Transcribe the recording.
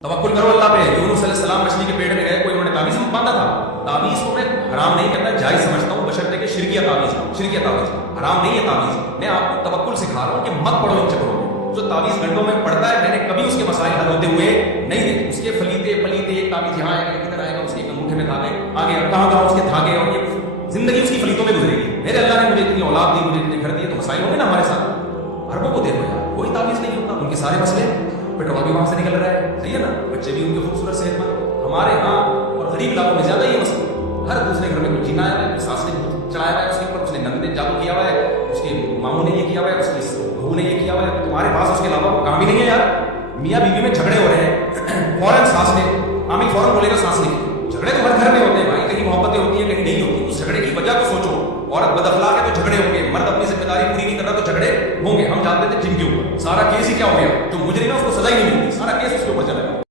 तवक्कुल करो अल्लाह पे। यूनुस अलैहिस्सलाम मछली के पेट में गए, कोई उन्होंने तावीज़ बांधा था। तावीज़ को मैं हराम नहीं कहता, जायज़ समझता हूँ, बशर्ते कि शिरकिया तावीज़ हराम नहीं है। तावीज़ मैं आपको तवक्कुल सिखा रहा हूँ कि मत पढ़ो इन चक्रों में। जो तावीज़ घंटों में पड़ता है, मैंने कभी उसके मसाइल हल होते हुए नहीं देखे। उसके फलीते पलीते, एक तावीज़ यहाँ आएगा, किधर आएगा, उसके अंगूठे में धागे, आगे कहाँ उसके धागे, और ये जिंदगी उसकी फलीतों में गुजरेगी। मेरे अल्लाह ने मुझे इतनी औलाद दी, मुझे इतने घर दिए, तो मसाइल होंगे ना हमारे साथ। अरबों को देखो यार, कोई तावीज़ नहीं होता, उनके सारे मसले, पेट्रोल भी वहां से निकल रहा है, सही है ना, बच्चे भी उनके खूबसूरत सेहतमंद। हमारे यहाँ और गरीब इलाकों में ज्यादा ये मसला, हर दूसरे घर में कुछ जीना आया है, सास ने चढ़ाया हुआ है उसके ऊपर, उसने नंद ने जादू किया हुआ है, उसके मामू ने ये किया हुआ है, उसकी बहू ने ये किया हुआ है। तुम्हारे पास उसके अलावा काम ही नहीं है यार। मियाँ बीवी में झगड़े हो रहे हैं, फौरन सास ने आमिर फौरन बोलेगा सास ने। झगड़े तो हर घर में होते हैं भाई, कहीं मोहब्बतें होती हैं, कहीं नहीं होती। उस झगड़े की वजह को सोचो। औरत बदअखलाक है तो झगड़े होंगे, मर्द अपनी जिम्मेदारी पूरी नहीं कर रहा तो झगड़े होंगे। हम जानते थे जिनके ऊपर सारा केस ही क्या हो गया, जो मुजरिम है उसको सजा ही नहीं मिलती, सारा केस उसके ऊपर चला गया।